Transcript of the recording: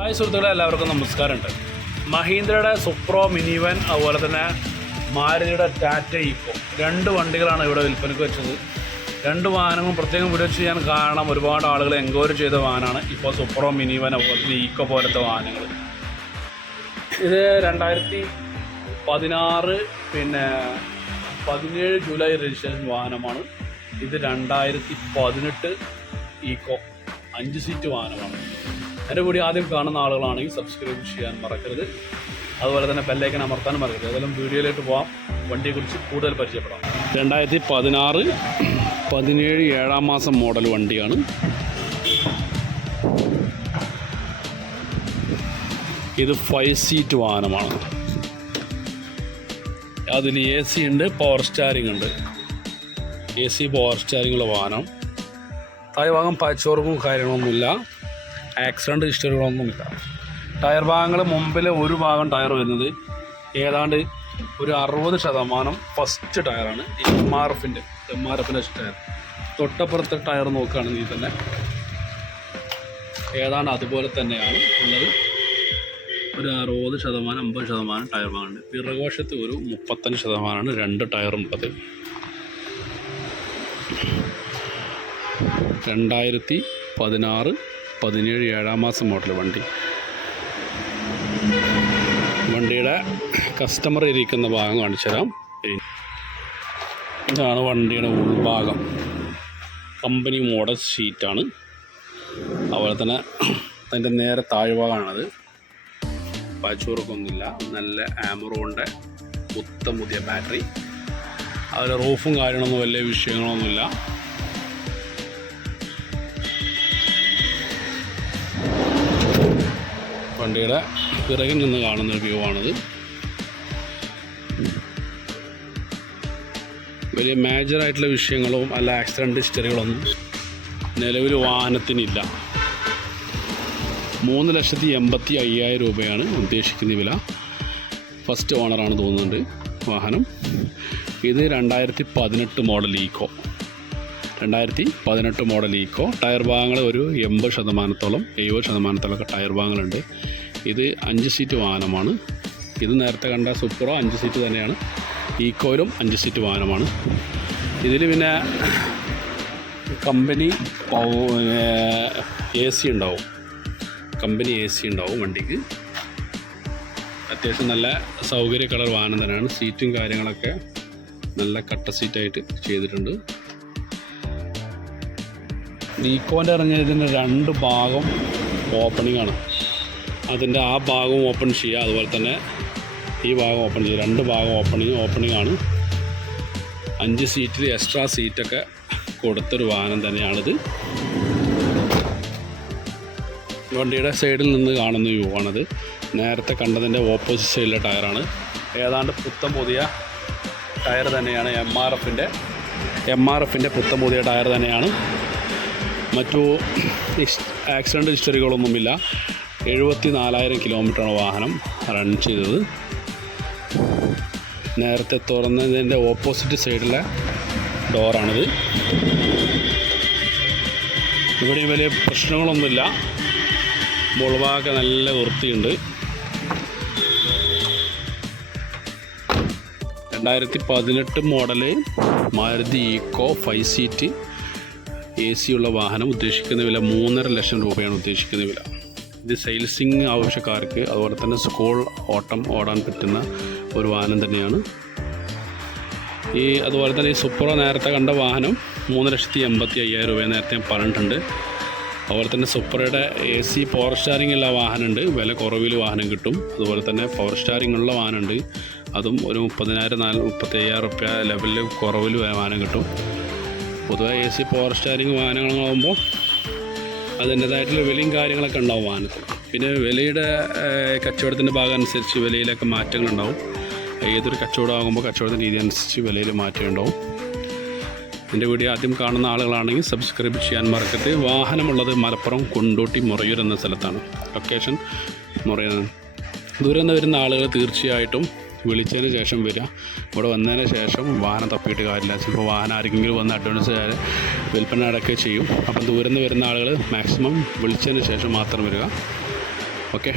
Hi സുഹൃത്തുക്കളെ എല്ലാവർക്കും നമസ്കാരമുണ്ട്. മഹീന്ദ്രയുടെ സുപ്രോ മിനിവൻ അതുപോലെ തന്നെ മാരുതിയുടെ ടാറ്റ ഇപ്പോൾ രണ്ട് വണ്ടികളാണ് ഇവിടെ വിൽപ്പനയ്ക്ക് വെച്ചത്. രണ്ട് വാഹനങ്ങളും പ്രത്യേകം വിളിച്ച് ചെയ്യാൻ കാരണം ഒരുപാട് ആളുകൾ എൻക്വയറി ചെയ്ത വാഹനമാണ്. ഇപ്പോൾ സുപ്രോ മിനിവൻ അതുപോലെ തന്നെ ഈക്കോ പോലത്തെ വാഹനങ്ങൾ. ഇത് രണ്ടായിരത്തി പതിനാറ് പിന്നെ പതിനേഴ് ജൂലൈ രജിസ്ട്രേഷൻ വാഹനമാണ്. ഇത് രണ്ടായിരത്തി പതിനെട്ട് ഈക്കോ അഞ്ച് സീറ്റ് വാഹനമാണ്. എന്റെ കൂടി ആദ്യം കാണുന്ന ആളുകളാണെങ്കിൽ സബ്സ്ക്രൈബ് ചെയ്യാൻ മറക്കരുത്. അതുപോലെ തന്നെ ബെല്ലൈക്കൻ അമർത്താനും മറക്കരുത്. ഏതായാലും വീഡിയോയിലേക്ക് പോകാം വണ്ടിയെക്കുറിച്ച് കൂടുതൽ പരിചയപ്പെടാം. രണ്ടായിരത്തി പതിനാറ് പതിനേഴ് ഏഴാം മാസം മോഡൽ വണ്ടിയാണ്. ഇത് ഫൈവ് സീറ്റ് വാഹനമാണ്. അതിൽ എ സി ഉണ്ട് പവർ സ്റ്റാരിംഗ് ഉണ്ട്. എ സി പവർ സ്റ്റാരിങ്ങുള്ള വാഹനം. താഴെ ഭാഗം പച്ചോർക്കും കാര്യങ്ങളൊന്നുമില്ല. ആക്സിഡന്റ് ഹിസ്റ്ററികളൊന്നുമില്ല ടയർ ഭാഗങ്ങൾ മുമ്പിൽ ഒരു ഭാഗം ടയർ വരുന്നത്. ഏതാണ്ട് ഒരു അറുപത് ശതമാനം ഫസ്റ്റ് ടയറാണ് എം ആർ എഫിന്റെ എം ആർ എഫിന്റെ ടയർ തൊട്ടപ്പുറത്തെ ടയർ നോക്കുകയാണെങ്കിൽ തന്നെ ഏതാണ്ട് അതുപോലെ തന്നെയാണ് ഉള്ളത്. ഒരു അറുപത് ശതമാനം അമ്പത് ശതമാനം ടയർ ഭാഗമുണ്ട് പിറകോശത്ത് ഒരു മുപ്പത്തഞ്ച് ശതമാനമാണ് രണ്ട് ടയറും ഉള്ളത്. രണ്ടായിരത്തി പതിനാറ് പതിനേഴ് ഏഴാം മാസം മോഡൽ വണ്ടി. വണ്ടിയുടെ കസ്റ്റമർ ഇരിക്കുന്ന ഭാഗം കാണിച്ചു തരാം. ഇതാണ് വണ്ടിയുടെ ഉൾഭാഗം. കമ്പനി മോഡൽ ഷീറ്റാണ് അതുപോലെ തന്നെ അതിന്റെ നേരെ താഴ്ഭാഗമാണത്. പാച്ചുവർക്കൊന്നുമില്ല നല്ല ആമറോണിന്റെ പുത്തം പുതിയ ബാറ്ററി അതിൽ റൂഫും കാര്യങ്ങളൊന്നും വലിയ വിഷയങ്ങളൊന്നുമില്ല. വണ്ടിയുടെ പിറകിൽ നിന്ന് കാണുന്ന ഒരു വ്യൂ ആണിത് വലിയ മേജറായിട്ടുള്ള വിഷയങ്ങളും അല്ല ആക്സിഡന്റ് ഹിസ്റ്ററികളൊന്നും നിലവിൽ വാഹനത്തിനില്ല. മൂന്ന് ലക്ഷത്തി എൺപത്തി അയ്യായിരം രൂപയാണ് ഉദ്ദേശിക്കുന്ന വില. ഫസ്റ്റ് ഓണറാണ് തോന്നുന്നുണ്ട് വാഹനം. ഇത് രണ്ടായിരത്തി പതിനെട്ട് മോഡൽ ഈക്കോ രണ്ടായിരത്തി പതിനെട്ട് മോഡൽ ഈക്കോ. ടയർ ഭാഗങ്ങൾ ഒരു എൺപത് ശതമാനത്തോളം എഴുപത് ശതമാനത്തോളമൊക്കെ ടയർ ഭാഗങ്ങളുണ്ട്. ഇത് അഞ്ച് സീറ്റ് വാഹനമാണ്. ഇത് നേരത്തെ കണ്ട സൂപ്പറോ അഞ്ച് സീറ്റ് തന്നെയാണ്. ഈക്കോയിലും അഞ്ച് സീറ്റ് വാഹനമാണ്. ഇതിൽ പിന്നെ കമ്പനി എ സി ഉണ്ടാവും. കമ്പനി എ സി ഉണ്ടാവും വണ്ടിക്ക്. അത്യാവശ്യം നല്ല സൗകര്യ കളർ വാഹനം തന്നെയാണ്. സീറ്റും കാര്യങ്ങളൊക്കെ നല്ല കട്ട സീറ്റായിട്ട് ചെയ്തിട്ടുണ്ട്. ഈക്കോന്റെ ഇറങ്ങിയതിന്റെ രണ്ട് ഭാഗം ഓപ്പണിംഗ് ആണ്. അതിന്റെ ആ ഭാഗം ഓപ്പൺ ചെയ്യുക അതുപോലെ തന്നെ ഈ ഭാഗം ഓപ്പൺ ചെയ്യുക. രണ്ട് ഭാഗം ഓപ്പണിങ് ഓപ്പണിംഗ് ആണ്. അഞ്ച് സീറ്റിൽ എക്സ്ട്രാ സീറ്റൊക്കെ കൊടുത്തൊരു വാഹനം തന്നെയാണിത്. വണ്ടിയുടെ സൈഡിൽ നിന്ന് കാണുന്ന വ്യൂ ആണത്. നേരത്തെ കണ്ടതിന്റെ ഓപ്പോസിറ്റ് സൈഡിലെ ടയറാണ് ഏതാണ്ട് പുത്തം പുതിയ ടയർ തന്നെയാണ് എം ആർ എഫിന്റെ എം ആർ എഫിന്റെ പുത്തം പുതിയ ടയർ തന്നെയാണ്. മറ്റു ആക്സിഡന്റ് ഹിസ്റ്ററികളൊന്നുമില്ല. എഴുപത്തി നാലായിരം കിലോമീറ്ററാണ് വാഹനം റൺ ചെയ്തത്. നേരത്തെ തുറന്നതിന്റെ ഓപ്പോസിറ്റ് സൈഡിലെ ഡോറാണിത് ഇവിടെ വലിയ പ്രശ്നങ്ങളൊന്നുമില്ല. മുളവാകെ നല്ല വൃത്തിയുണ്ട്. രണ്ടായിരത്തി പതിനെട്ട് model Maruti Eeco five seat A C ഉള്ള വാഹനം ഉദ്ദേശിക്കുന്ന വില മൂന്നര ലക്ഷം രൂപയാണ് ഉദ്ദേശിക്കുന്ന വില. ഇത് സെയിൽസിങ് ആവശ്യക്കാർക്ക് അതുപോലെ തന്നെ സ്കൂൾ ഓട്ടം ഓടാൻ പറ്റുന്ന ഒരു വാഹനം തന്നെയാണ്. ഈ അതുപോലെ തന്നെ ഈ സുപ്രോ നേരത്തെ കണ്ട വാഹനം മൂന്ന് ലക്ഷത്തി എൺപത്തി അയ്യായിരം രൂപ നേരത്തെ ഞാൻ പറഞ്ഞിട്ടുണ്ട്. അതുപോലെ തന്നെ സുപ്രയുടെ എ സി പവർ സ്റ്റാറിംഗ് ഉള്ള വാഹനമുണ്ട്. വില കുറവിൽ വാഹനം കിട്ടും. അതുപോലെ തന്നെ പവർ സ്റ്റാറിംഗ് ഉള്ള വാഹനമുണ്ട്. അതും ഒരു മുപ്പതിനായിരം നാല് മുപ്പത്തി അയ്യായിരം റുപ്യ ലെവലിൽ കുറവിൽ വാഹനം കിട്ടും. പൊതുവെ എ സി പവർ സ്റ്റാരിങ് വാഹനങ്ങളാകുമ്പോൾ അതിന്റേതായിട്ടുള്ള വിലയും കാര്യങ്ങളൊക്കെ ഉണ്ടാവും വാഹനത്തിൽ. പിന്നെ വിലയുടെ കച്ചവടത്തിന്റെ ഭാഗം അനുസരിച്ച് വിലയിലൊക്കെ മാറ്റങ്ങളുണ്ടാവും. ഏതൊരു കച്ചവടമാകുമ്പോൾ കച്ചവടത്തിന്റെ രീതി അനുസരിച്ച് വിലയിൽ മാറ്റം ഉണ്ടാവും എന്റെ വീഡിയോ ആദ്യം കാണുന്ന ആളുകളാണെങ്കിൽ സബ്സ്ക്രൈബ് ചെയ്യാൻ മറക്കരുത്. വാഹനമുള്ളത് മലപ്പുറം കൊണ്ടോട്ടി മുറയൂർ എന്ന സ്ഥലത്താണ്. ലൊക്കേഷൻ മുറയൂർ ദൂരെ നിന്ന് വരുന്ന ആളുകൾ തീർച്ചയായിട്ടും വിളിച്ചതിന് ശേഷം വരിക. ഇവിടെ വന്നതിന് ശേഷം വാഹനം തപ്പിയിട്ട് കാര്യമില്ല. ചിലപ്പോൾ വാഹനം ആർക്കെങ്കിലും വന്ന് അഡ്വാൻസ് വിൽപ്പന അടക്കുക ചെയ്യും. അപ്പം ദൂരെ നിന്ന് വരുന്ന ആളുകൾ മാക്സിമം വിളിച്ചതിന് ശേഷം മാത്രം വരിക. ഓക്കെ